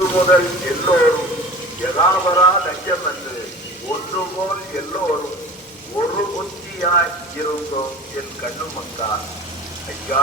முதல் எல்லோரும் எலாவரா லட்சம் என்று ஒன்று போல் எல்லோரும் ஒரு புத்தியாய் இருந்தோம் என் கண்ணு மக்கா ஐயா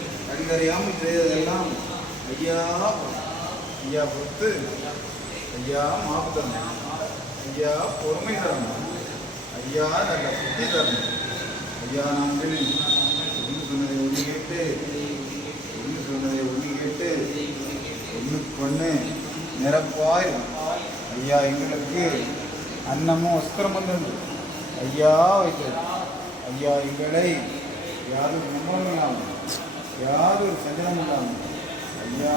அறிந்தறியாமல் செய்ததெல்லாம் ஐயா ஐயா பொறுத்து ஐயா மாப்பு தரணும் ஐயா பொறுமை தரணும் ஐயா நல்ல புத்தி தரணும் ஐயா நாங்கள் ஒன்று சொன்னதை ஒன்று கேட்டு ஒன்று சொன்னதை ஒன்று கேட்டு ஒன்றுக்கு ஒன்று நிரப்பாய். ஐயா எங்களுக்கு அன்னமும் வஸ்திரம் தந்து ஐயா வைத்தது. ஐயா எங்களை யாரும் நம்பவும் ಯಾರು ಸಜನ ಅಯ್ಯ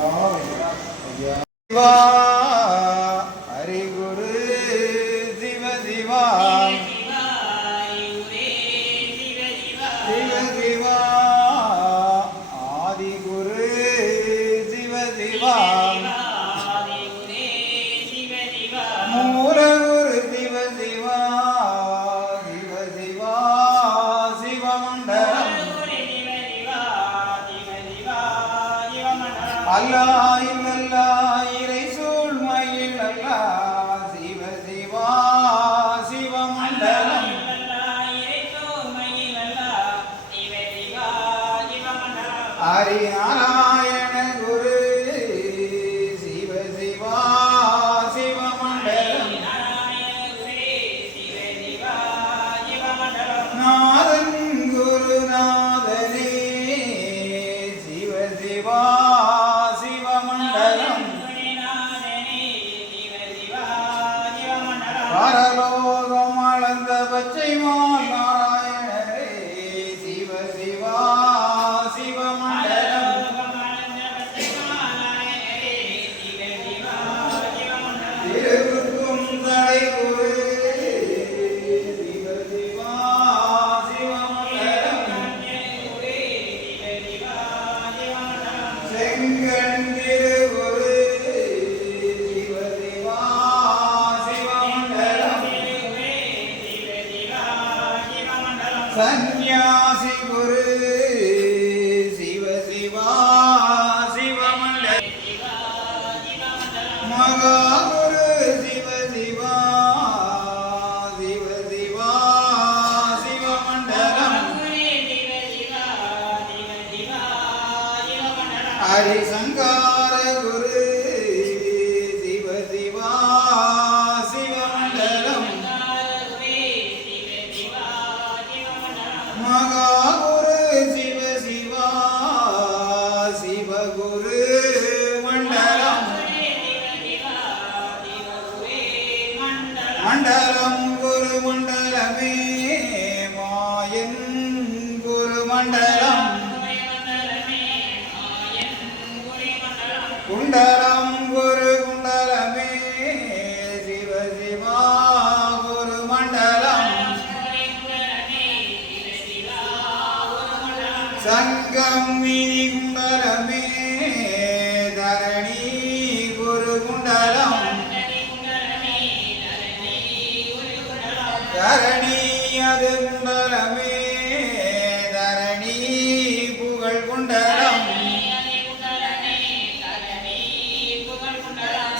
ಅಯ್ಯ காரினால் Lincoln ஹரிசங்கார குரு தரணி அது குண்டலமே. தரணி புகழ் குண்டலம்.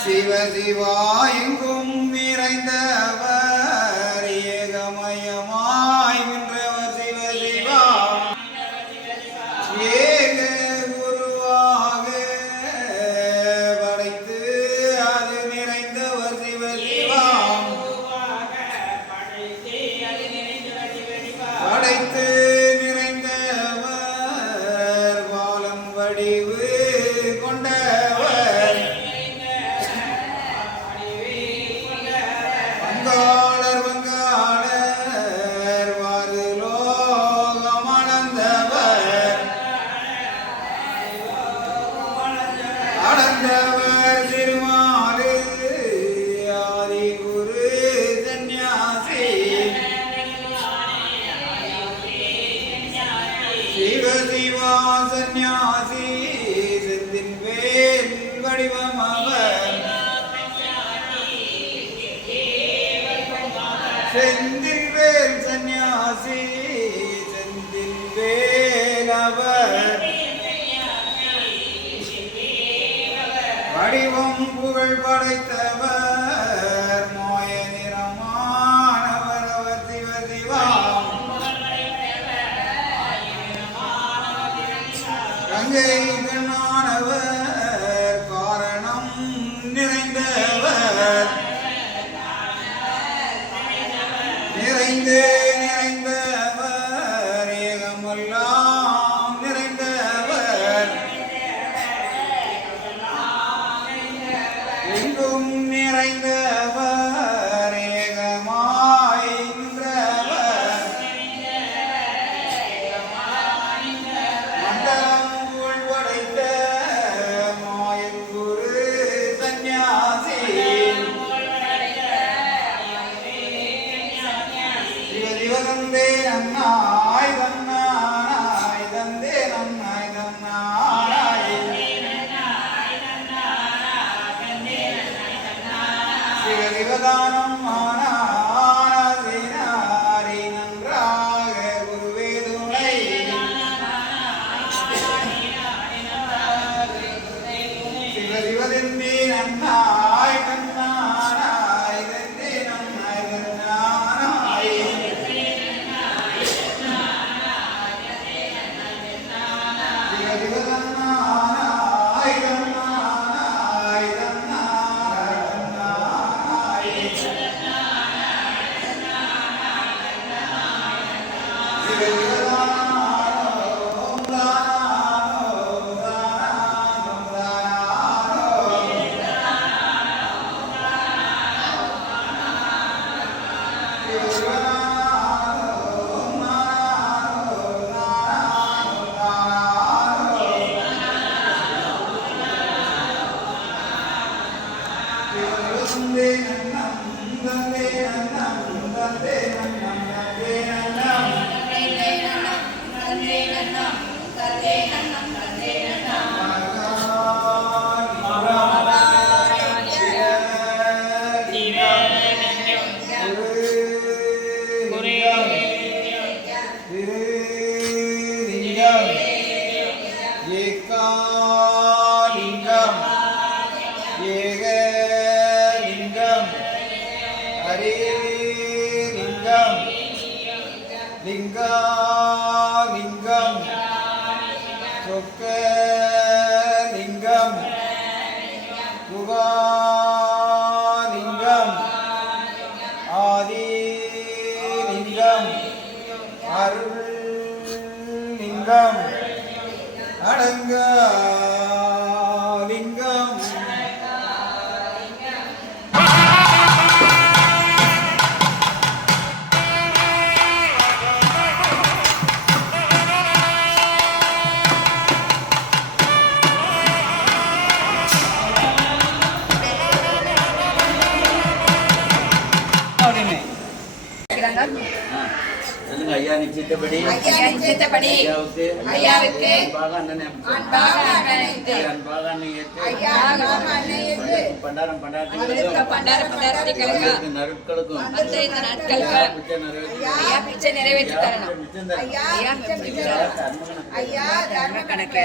சிவ சிவா செந்தில் வேல் சந்நியாசி செந்தில் வேல் அவர் வடிவம் புகழ் படைத்தவர் மோய நிறமானவர் அவர் சிவ சிவா கங்கை கண்ணானவர் காரணம் நிறைந்தவர். நிறைந்து 林哥 நிச்சயத்தபடி நிச்சயத்தபடி ஐயாவுக்கு அன்பாக அண்ணனை அன்பாக அண்ணனை அன்பாக அன்னையத்து பண்டாரம் பண்டாரத்துக்கு பண்டார பண்டாரத்திகளுக்கு நருட்களுக்கும் இந்த நாட்களுக்கு ஐயா பிச்சை நிறைவேற்றி தரணும். ஐயா. ஐயா கணக்கு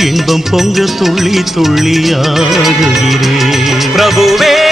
இன்பம் பொங்க துள்ளி துள்ளி பிரபுவே